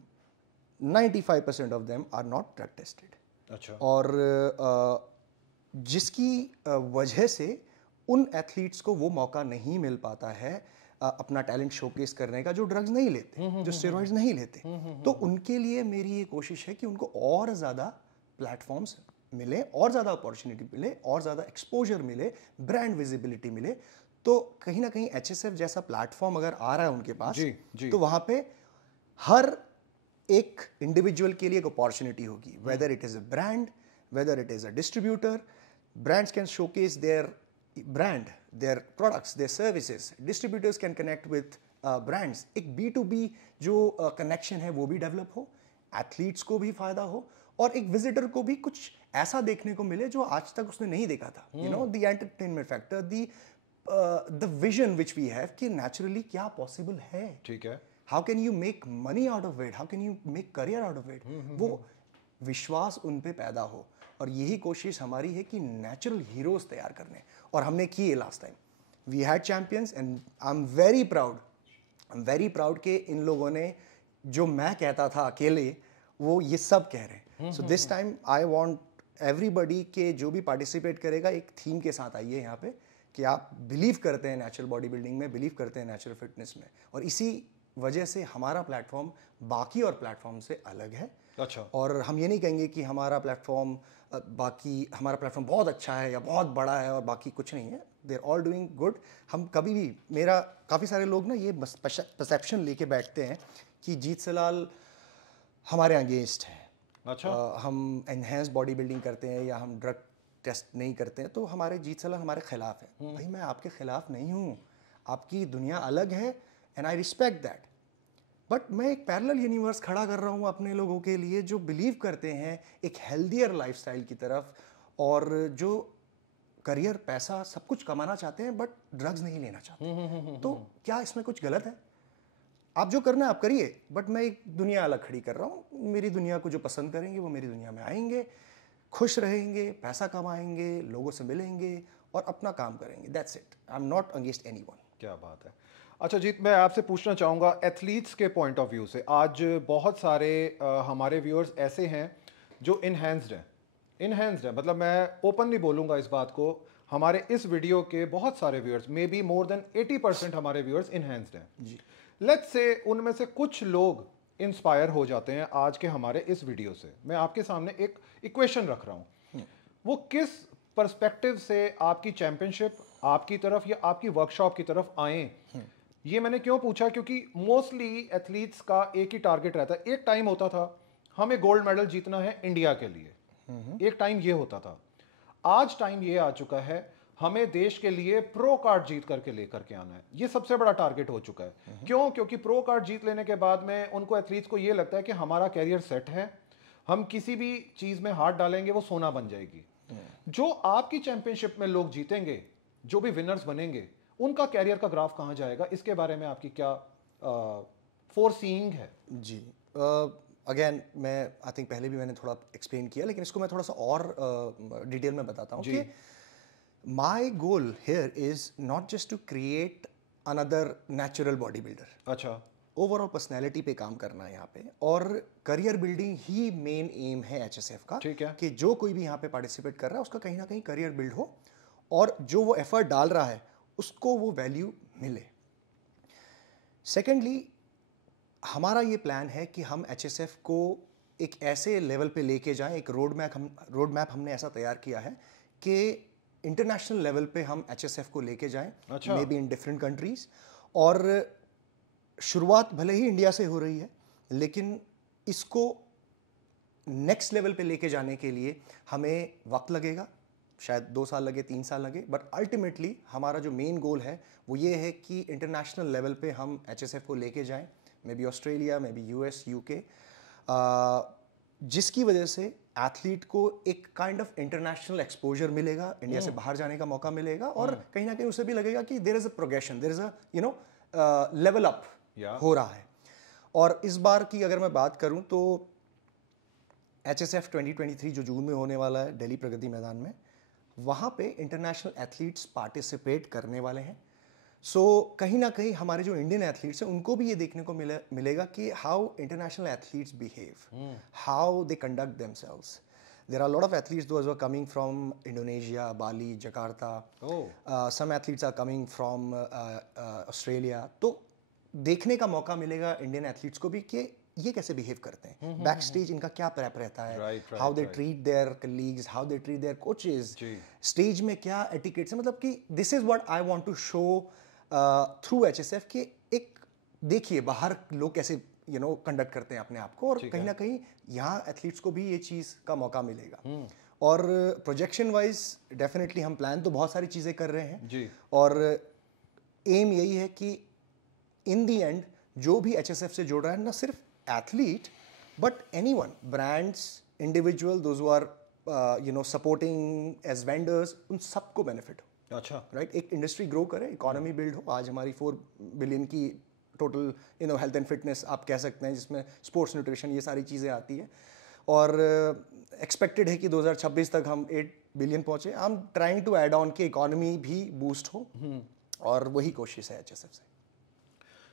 95% of them are not drug tested. अच्छा, और जिसकी वजह से उन एथलीट्स को वो मौका नहीं मिल पाता है अपना टैलेंट शोकेस करने का, जो ड्रग्स नहीं लेते, जो स्टेरॉइड्स नहीं लेते। तो उनके लिए मेरी ये कोशिश है कि उनको और ज़्यादा प्लेटफॉर्म्स मिले, और ज़्यादा अपॉर्चुनिटी मिले, और ज़्यादा एक्सपोजर मिले, ब्रांड विजिबिलिटी मिले। तो कहीं ना कहीं HSF जैसा प्लेटफॉर्म अगर आ रहा है उनके पास, जी, जी, तो वहाँ पे हर एक इंडिविजुअल के लिए एक अपॉर्चुनिटी होगी, whether it is a brand, whether it is a distributor. Brands can showcase there brand, their products, their services. Distributors can connect with brands. एक B2B जो connection है वो भी develop हो, athletes को भी फायदा हो, और एक visitor को भी कुछ ऐसा देखने को मिले जो आज तक उसने नहीं देखा था। You know, the entertainment factor, the vision which we have कि naturally क्या possible है। ठीक है, How can you make money out of it? How can you make career out of it? वो विश्वास उन पे पैदा हो, और यही कोशिश हमारी है कि नेचुरल हीरोज तैयार करने, और हमने की है last time. We had champions and I am very proud कि इन लोगों ने, जो मैं कहता था अकेले, वो ये सब कह रहे हैं। So this time I want everybody के जो भी पार्टिसिपेट करेगा एक थीम के साथ आइए यहाँ पे, कि आप बिलीव करते हैं नेचुरल बॉडी बिल्डिंग में, बिलीव करते हैं नेचुरल फिटनेस में, और इसी वजह से हमारा प्लेटफॉर्म बाकी और प्लेटफॉर्म से अलग है। अच्छा, और हम ये नहीं कहेंगे कि हमारा प्लेटफॉर्म बहुत अच्छा है या बहुत बड़ा है और बाकी कुछ नहीं है। They are all doing good. हम कभी भी, मेरा काफ़ी सारे लोग ना ये परसेप्शन लेके बैठते हैं कि जीत सलाल हमारे अगेंस्ट है। अच्छा, हम एनहेंस बॉडी बिल्डिंग करते हैं या हम ड्रग टेस्ट नहीं करते हैं, तो हमारे जीत सलाल हमारे खिलाफ है। भाई मैं आपके खिलाफ नहीं हूँ, आपकी दुनिया अलग है and I respect that, but मैं एक पैरेलल यूनिवर्स खड़ा कर रहा हूँ अपने लोगों के लिए जो बिलीव करते हैं एक हेल्दियर लाइफस्टाइल की तरफ, और जो करियर, पैसा सब कुछ कमाना चाहते हैं बट ड्रग्स नहीं लेना चाहते। तो क्या इसमें कुछ गलत है? आप जो करना है आप करिए, बट मैं एक दुनिया अलग खड़ी कर रहा हूँ। मेरी दुनिया को जो पसंद करेंगे वो मेरी दुनिया में आएंगे, खुश रहेंगे, पैसा कमाएंगे, लोगों से मिलेंगे और अपना काम करेंगे। That's it. I am not against anyone. क्या बात है। अच्छा जीत, मैं आपसे पूछना चाहूँगा एथलीट्स के पॉइंट ऑफ व्यू से, आज बहुत सारे हमारे व्यूअर्स ऐसे हैं जो इनहेंस्ड हैं, मतलब मैं ओपनली बोलूँगा इस बात को, हमारे इस वीडियो के बहुत सारे viewers, may be more than 80% हमारे व्यूअर्स इनहेंस्ड हैं जी। लेट्स से उनमें से कुछ लोग इंस्पायर हो जाते हैं आज के हमारे इस वीडियो से। मैं आपके सामने एक इक्वेशन रख रहा हूँ, वो किस पर्सपेक्टिव से आपकी चैंपियनशिप आपकी तरफ या आपकी वर्कशॉप की तरफ आए। ये मैंने क्यों पूछा, क्योंकि मोस्टली एथलीट्स का एक ही टारगेट रहता है। एक टाइम होता था हमें गोल्ड मेडल जीतना है इंडिया के लिए, एक टाइम ये होता था। आज टाइम ये आ चुका है हमें देश के लिए प्रो कार्ड जीत करके लेकर के आना है, ये सबसे बड़ा टारगेट हो चुका है। क्यों? क्योंकि प्रो कार्ड जीत लेने के बाद में उनको एथलीट्स को ये लगता है कि हमारा कैरियर सेट है, हम किसी भी चीज में हाथ डालेंगे वो सोना बन जाएगी। जो आपकी चैंपियनशिप में लोग जीतेंगे, जो भी विनर्स बनेंगे, उनका कैरियर का ग्राफ कहां जाएगा, इसके बारे में आपकी क्या फोरसीइंग है? जी, अगेन मैं आई थिंक पहले भी मैंने थोड़ा एक्सप्लेन किया, लेकिन इसको मैं थोड़ा सा और डिटेल में बताता हूँ कि my goal here is not just to create another natural bodybuilder. अच्छा, ओवरऑल पर्सनैलिटी पे काम करना है यहाँ पे, और करियर बिल्डिंग ही मेन एम है HSF का। ठीक है कि जो कोई भी यहाँ पे पार्टिसिपेट कर रहा है उसका कहीं ना कहीं करियर बिल्ड हो, और जो वो एफर्ट डाल रहा है उसको वो वैल्यू मिले। सेकेंडली, हमारा ये प्लान है कि हम HSF को एक ऐसे लेवल पे लेके जाएं, एक रोड मैप हमने ऐसा तैयार किया है कि इंटरनेशनल लेवल पे हम HSF को लेके जाएं, may be in different countries. और शुरुआत भले ही इंडिया से हो रही है, लेकिन इसको नेक्स्ट लेवल पे लेके जाने के लिए हमें वक्त लगेगा, शायद 2 साल लगे, 3 साल लगे, बट अल्टीमेटली हमारा जो मेन गोल है वो ये है कि इंटरनेशनल लेवल पे हम HSF को लेके जाएं, may be Australia, may be US, UK, जिसकी वजह से एथलीट को एक काइंड ऑफ इंटरनेशनल एक्सपोजर मिलेगा, इंडिया से बाहर जाने का मौका मिलेगा, और कहीं ना कहीं उसे भी लगेगा कि there is a progression, there is a level up हो रहा है। और इस बार की अगर मैं बात करूं तो HSF 2023 जो जून में होने वाला है दिल्ली प्रगति मैदान में, वहाँ पे इंटरनेशनल एथलीट्स पार्टिसिपेट करने वाले हैं। सो कहीं ना कहीं हमारे जो इंडियन एथलीट्स हैं उनको भी ये देखने को मिलेगा कि how international athletes behave, how they conduct themselves. There are a lot of athletes those who are coming from Indonesia, Bali, Jakarta. Some athletes are coming from Australia. तो देखने का मौका मिलेगा इंडियन एथलीट्स को भी कि ये कैसे बिहेव करते हैं, बैक स्टेज इनका क्या प्रेप रहता है, how they treat their colleagues, how they treat their coaches, stage में क्या एटिकेट्स है। मतलब कि this is what I want to show through HSF कि एक देखिए बाहर लोग कैसे कंडक्ट करते हैं अपने आप को, और कहीं ना कहीं यहाँ एथलीट्स को भी ये चीज़ का मौका मिलेगा। और प्रोजेक्शन वाइज डेफिनेटली हम प्लान तो बहुत सारी चीज़ें कर रहे हैं जी, और एम यही है कि इन दी एंड जो भी HSF से जुड़ रहा है, ना सिर्फ athlete but anyone, brands, individual, those who are supporting as vendors, उन सबको बेनिफिट हो। अच्छा, राइट, एक इंडस्ट्री ग्रो करे, इकोनॉमी बिल्ड हो। आज हमारी 4 बिलियन की टोटल हेल्थ एंड फिटनेस आप कह सकते हैं, जिसमें स्पोर्ट्स, न्यूट्रिशन, ये सारी चीज़ें आती है, और एक्सपेक्टेड है कि 2026 तक हम 8 बिलियन पहुंचे। I am trying to add on कि इकोनॉमी भी बूस्ट हो, और वही कोशिश है HSF से।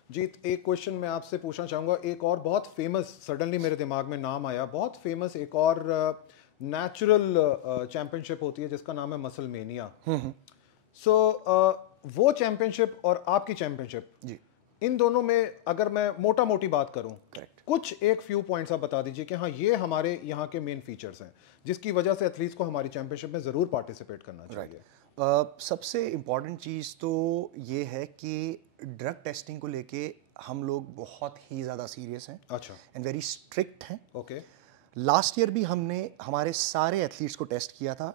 जीत, एक क्वेश्चन मैं आपसे पूछना चाहूँगा, एक और बहुत फेमस, सडनली मेरे दिमाग में नाम आया, बहुत फेमस एक और नेचुरल चैंपियनशिप होती है जिसका नाम है मसलमेनिया। सो वो चैंपियनशिप और आपकी चैंपियनशिप जी, इन दोनों में अगर मैं मोटा मोटी बात करूं, कुछ एक फ्यू पॉइंट्स आप बता दीजिए कि हाँ ये हमारे यहाँ के मेन फीचर्स हैं जिसकी वजह से एथलीट्स को हमारी चैंपियनशिप में ज़रूर पार्टिसिपेट करना चाहिए। सबसे इम्पॉर्टेंट चीज़ तो ये है कि ड्रग टेस्टिंग को लेके हम लोग बहुत ही ज़्यादा सीरियस हैं, अच्छा, एंड वेरी स्ट्रिक्ट हैं। ओके, लास्ट ईयर भी हमने हमारे सारे एथलीट्स को टेस्ट किया था,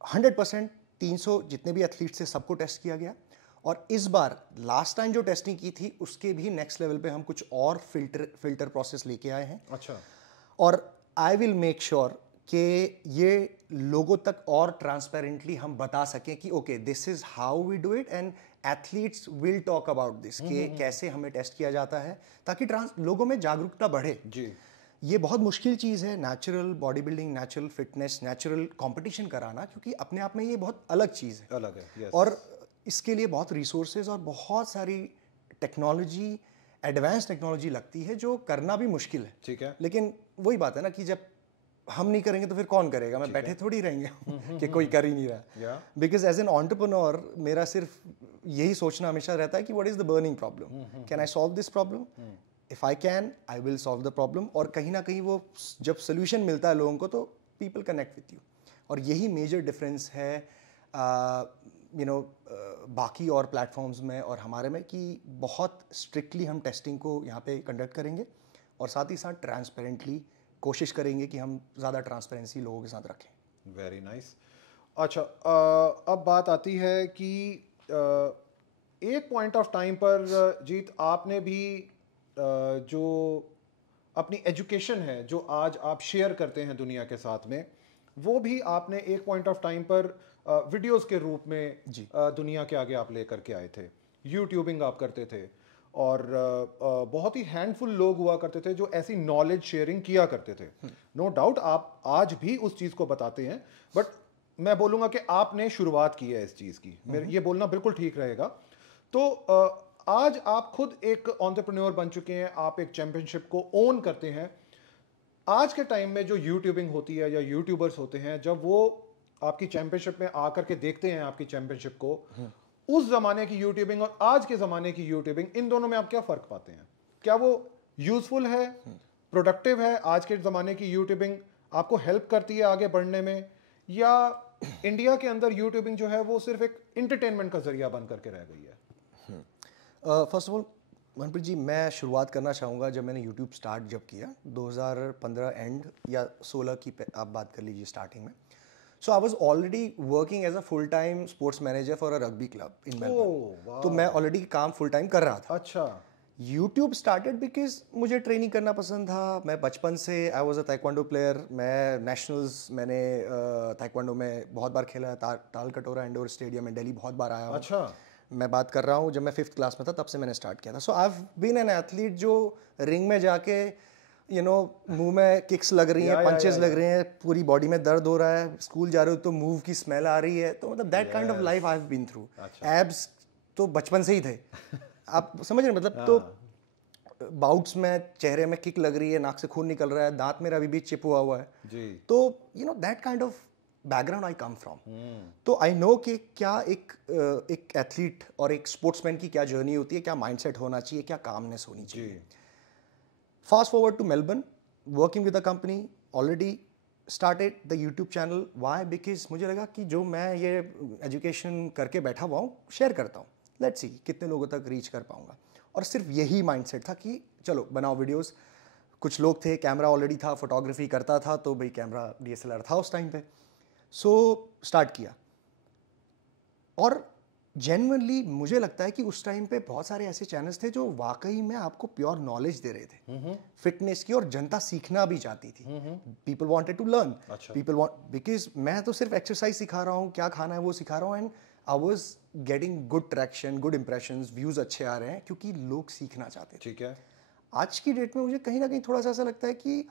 100%, 300 जितने भी एथलीट्स थे सबको टेस्ट किया गया। और इस बार लास्ट टाइम जो टेस्टिंग की थी उसके भी नेक्स्ट लेवल पे हम कुछ और फिल्टर प्रोसेस लेके आए हैं। अच्छा, और आई विल मेक श्योर कि ये लोगों तक और ट्रांसपेरेंटली हम बता सकें कि okay this is how we do it, and athletes will talk about this कि कैसे हमें टेस्ट किया जाता है, ताकि लोगों में जागरूकता बढ़े जी। ये बहुत मुश्किल चीज़ है, natural body building, natural fitness, natural competition कराना, क्योंकि अपने आप में ये बहुत अलग चीज़ है, अलग है, yes. और इसके लिए बहुत रिसोर्सेज और बहुत सारी टेक्नोलॉजी, एडवांस टेक्नोलॉजी लगती है जो करना भी मुश्किल है। ठीक है। लेकिन वही बात है ना कि जब हम नहीं करेंगे तो फिर कौन करेगा? मैं बैठे थोड़ी रहेंगे कि कोई कर ही नहीं रहा। बिकॉज एज एन एंटरप्रेन्योर मेरा सिर्फ यही सोचना हमेशा रहता है कि what is the burning problem, can I solve this problem, if I can I will solve the problem. और कहीं ना कहीं वो जब सोल्यूशन मिलता है लोगों को तो पीपल कनेक्ट विथ यू। और यही मेजर डिफरेंस है बाकी और प्लेटफॉर्म्स में और हमारे में कि बहुत स्ट्रिक्टली हम टेस्टिंग को यहाँ पे कंडक्ट करेंगे और साथ ही साथ ट्रांसपेरेंटली कोशिश करेंगे कि हम ज़्यादा ट्रांसपेरेंसी लोगों के साथ रखें। Very nice. अच्छा, अब बात आती है कि एक पॉइंट ऑफ टाइम पर जीत आपने भी जो अपनी एजुकेशन है जो आज आप शेयर करते हैं दुनिया के साथ में, वो भी आपने एक पॉइंट ऑफ टाइम पर वीडियोस के रूप में दुनिया के आगे आप लेकर के आए थे। यूट्यूबिंग आप करते थे और बहुत ही हैंडफुल लोग हुआ करते थे जो ऐसी नॉलेज शेयरिंग किया करते थे। नो डाउट आप आज भी उस चीज़ को बताते हैं, बट मैं बोलूँगा कि आपने शुरुआत की है इस चीज़ की। मेरे ये बोलना बिल्कुल ठीक रहेगा। तो आज आप खुद एक एंटरप्रेन्योर बन चुके हैं, आप एक चैंपियनशिप को ओन करते हैं। आज के टाइम में जो यूट्यूबिंग होती है या यूट्यूबर्स होते हैं, जब वो आपकी चैंपियनशिप में आकर के देखते हैं आपकी चैंपियनशिप को, उस जमाने की यूट्यूबिंग और आज के जमाने की यूट्यूबिंग, इन दोनों में आप क्या फर्क पाते हैं? क्या वो यूजफुल है, प्रोडक्टिव है? आज के जमाने की यूट्यूबिंग आपको हेल्प करती है आगे बढ़ने में, या इंडिया के अंदर यूट्यूबिंग जो है वो सिर्फ एक इंटरटेनमेंट का जरिया बन करके रह गई है? फर्स्ट ऑफ ऑल मनप्रीत जी, मैं शुरुआत करना चाहूँगा जब मैंने यूट्यूब स्टार्ट जब किया 2015 एंड या 16 की आप बात कर लीजिए स्टार्टिंग में। So I was already working as a full time sports manager for a rugby club in Melbourne. तो मैं ऑलरेडी काम फुल टाइम कर रहा था। अच्छा। यूट्यूब स्टार्टेड बिकॉज मुझे ट्रेनिंग करना पसंद था। मैं बचपन से I was a taekwondo player. मैं नेशनल्स मैंने ताइक्वांडो में बहुत बार खेला है। ताल कटोरा इंडोर स्टेडियम में दिल्ली बहुत बार आया हूँ। अच्छा। मैं बात कर रहा हूँ जब मैं 5th क्लास में था तब से मैंने स्टार्ट किया था। So I have been an athlete जो रिंग में जाके मुंह में किक्स लग रही हैं, पंचेस लग रहे हैं, पूरी बॉडी में दर्द हो रहा है, स्कूल जा रहे हो तो मूव की स्मेल आ रही है। तो मतलब that kind of life I have been through. एब्स तो बचपन से ही थे, आप समझ रहे हैं मतलब। तो बाउट्स में चेहरे में किक लग रही है, नाक से खून निकल रहा है, दांत मेरा अभी भी चिप हुआ हुआ है जी। तो that kind of background I come from. तो आई नो कि क्या एक एथलीट और एक स्पोर्ट्समैन की क्या जर्नी होती है, क्या माइंडसेट होना चाहिए, क्या कामनेस होनी चाहिए। Fast forward to Melbourne, working with a company, already started the YouTube channel. Why? Because मुझे लगा कि जो मैं ये एजुकेशन करके बैठा हुआ हूँ शेयर करता हूँ, लेट्स सी कितने लोगों तक रीच कर पाऊंगा। और सिर्फ यही माइंडसेट था कि चलो बनाओ वीडियोस। कुछ लोग थे, कैमरा ऑलरेडी था, फोटोग्राफी करता था, तो भाई कैमरा DSLR था उस टाइम पे। सो स्टार्ट किया। और जेन्युइनली मुझे लगता है कि उस टाइम पे बहुत सारे ऐसे चैनल्स थे जो वाकई में आपको प्योर नॉलेज दे रहे थे फिटनेस की, और जनता सीखना भी चाहती थी। People wanted to learn, people want, because मैं तो सिर्फ एक्सरसाइज सिखा रहा हूँ, क्या खाना है वो सिखा रहा हूँ, and I was getting good traction, good impressions, views अच्छे आ रहे हैं क्योंकि लोग सीखना चाहते थे। ठीक है। आज की डेट में मुझे कहीं ना कहीं थोड़ा सा ऐसा लगता है कि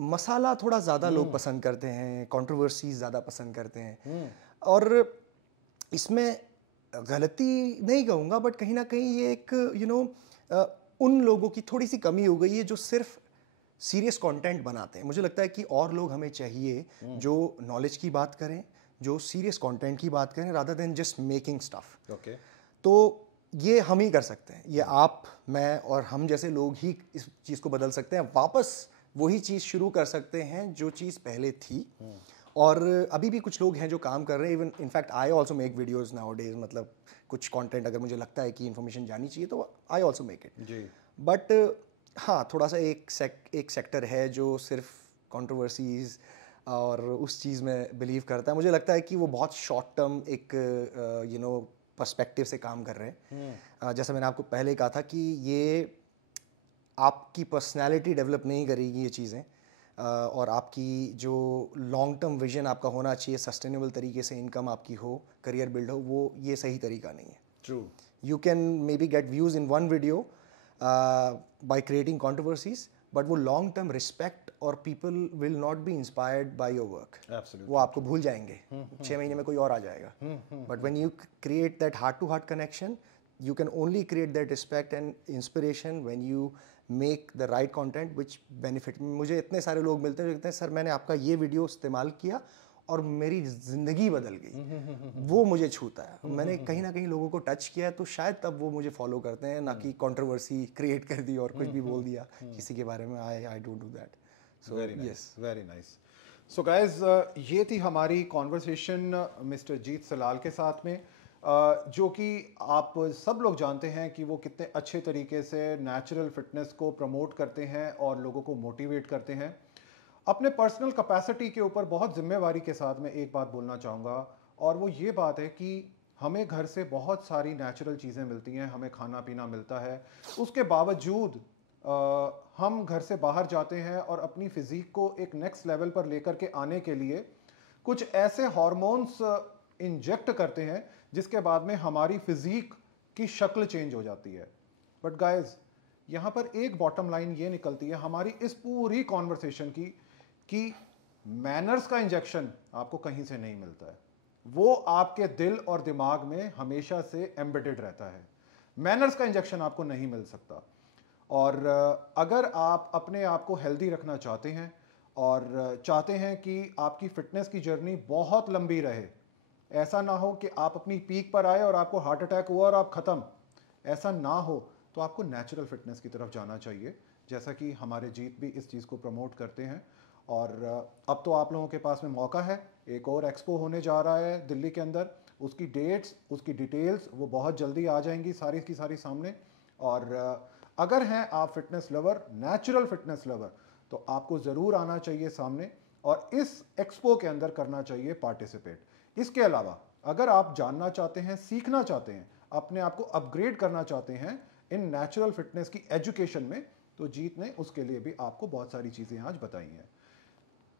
मसाला थोड़ा ज़्यादा लोग पसंद करते हैं, कंट्रोवर्सीज ज़्यादा पसंद करते हैं। और इसमें गलती नहीं कहूँगा, बट कहीं ना कहीं ये एक उन लोगों की थोड़ी सी कमी हो गई है जो सिर्फ सीरियस कंटेंट बनाते हैं। मुझे लगता है कि और लोग हमें चाहिए जो नॉलेज की बात करें, जो सीरियस कंटेंट की बात करें, rather than just making stuff. Okay. तो ये हम ही कर सकते हैं, ये आप, मैं और हम जैसे लोग ही इस चीज़ को बदल सकते हैं। वापस वही चीज़ शुरू कर सकते हैं जो चीज़ पहले थी। और अभी भी कुछ लोग हैं जो काम कर रहे हैं। Even in fact I also make videos now days. मतलब कुछ कंटेंट अगर मुझे लगता है कि इन्फॉर्मेशन जानी चाहिए तो आई ऑल्सो मेक इट जी। बट हाँ, थोड़ा सा एक सेक्टर है जो सिर्फ कंट्रोवर्सीज और उस चीज़ में बिलीव करता है। मुझे लगता है कि वो बहुत शॉर्ट टर्म एक पर्सपेक्टिव से काम कर रहे हैं। जैसा मैंने आपको पहले कहा था कि ये आपकी पर्सनैलिटी डेवलप नहीं करेगी ये चीज़ें, और आपकी जो लॉन्ग टर्म विजन आपका होना चाहिए, सस्टेनेबल तरीके से इनकम आपकी हो, करियर बिल्ड हो, वो ये सही तरीका नहीं है। True. You can may be gate views in one video by creating controversies, but वो लॉन्ग टर्म रिस्पेक्ट और people will not be inspired by your work. वो आपको भूल जाएंगे, 6 महीने में कोई और आ जाएगा। But when you create that heart to heart connection, you can only create that respect and inspiration when you make the right content which benefit. मुझे इतने सारे लोग मिलते हैं जो कहते हैं सर मैंने आपका ये वीडियो इस्तेमाल किया और मेरी ज़िंदगी बदल गई, वो मुझे छूता है। मैंने कहीं ना कहीं लोगों को टच किया है, तो शायद तब वो मुझे फॉलो करते हैं, ना कि कंट्रोवर्सी क्रिएट कर दी और कुछ भी बोल दिया किसी के बारे में। I don't do that. So very nice, very nice. So guys, ये थी हमारी कॉन्वर्सेशन मिस्टर जीत सलाल के साथ में, जो कि आप सब लोग जानते हैं कि वो कितने अच्छे तरीके से नेचुरल फिटनेस को प्रमोट करते हैं और लोगों को मोटिवेट करते हैं। अपने पर्सनल कैपेसिटी के ऊपर बहुत जिम्मेवारी के साथ मैं एक बात बोलना चाहूँगा, और वो ये बात है कि हमें घर से बहुत सारी नेचुरल चीज़ें मिलती हैं, हमें खाना पीना मिलता है, उसके बावजूद हम घर से बाहर जाते हैं और अपनी फिज़ीक को एक नेक्स्ट लेवल पर लेकर के आने के लिए कुछ ऐसे हार्मोन्स इंजेक्ट करते हैं जिसके बाद में हमारी फिज़ीक की शक्ल चेंज हो जाती है। बट गाइस, यहाँ पर एक बॉटम लाइन ये निकलती है हमारी इस पूरी कॉन्वर्सेशन की कि मैनर्स का इंजेक्शन आपको कहीं से नहीं मिलता है, वो आपके दिल और दिमाग में हमेशा से एम्बेडेड रहता है। मैनर्स का इंजेक्शन आपको नहीं मिल सकता। और अगर आप अपने आप को हेल्दी रखना चाहते हैं और चाहते हैं कि आपकी फिटनेस की जर्नी बहुत लंबी रहे, ऐसा ना हो कि आप अपनी पीक पर आए और आपको हार्ट अटैक हुआ और आप ख़त्म, ऐसा ना हो, तो आपको नेचुरल फिटनेस की तरफ जाना चाहिए, जैसा कि हमारे जीत भी इस चीज़ को प्रमोट करते हैं। और अब तो आप लोगों के पास में मौका है, एक और एक्सपो होने जा रहा है दिल्ली के अंदर, उसकी डेट्स, उसकी डिटेल्स वो बहुत जल्दी आ जाएंगी सारी की सारी सामने। और अगर हैं आप fitness lover, natural fitness lover, तो आपको ज़रूर आना चाहिए सामने और इस एक्सपो के अंदर करना चाहिए पार्टिसिपेट। इसके अलावा अगर आप जानना चाहते हैं, सीखना चाहते हैं, अपने आप को अपग्रेड करना चाहते हैं इन नेचुरल फिटनेस की एजुकेशन में, तो जीत ने उसके लिए भी आपको बहुत सारी चीज़ें आज बताई हैं।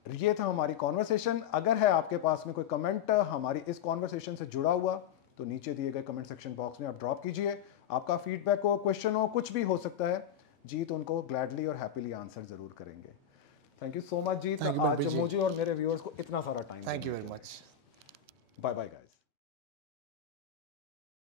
ये था हमारी कॉन्वर्सेशन। अगर है आपके पास में कोई कमेंट हमारी इस कॉन्वर्सेशन से जुड़ा हुआ, तो नीचे दिए गए कमेंट सेक्शन बॉक्स में आप ड्रॉप कीजिए। आपका फीडबैक हो, क्वेश्चन हो, कुछ भी हो सकता है, जीत उनको ग्लैडली और हैप्पीली आंसर जरूर करेंगे। Thank you so much Jeet, आज मुझे और मेरे व्यूअर्स को इतना सारा time. Thank you very much. Bye bye guys.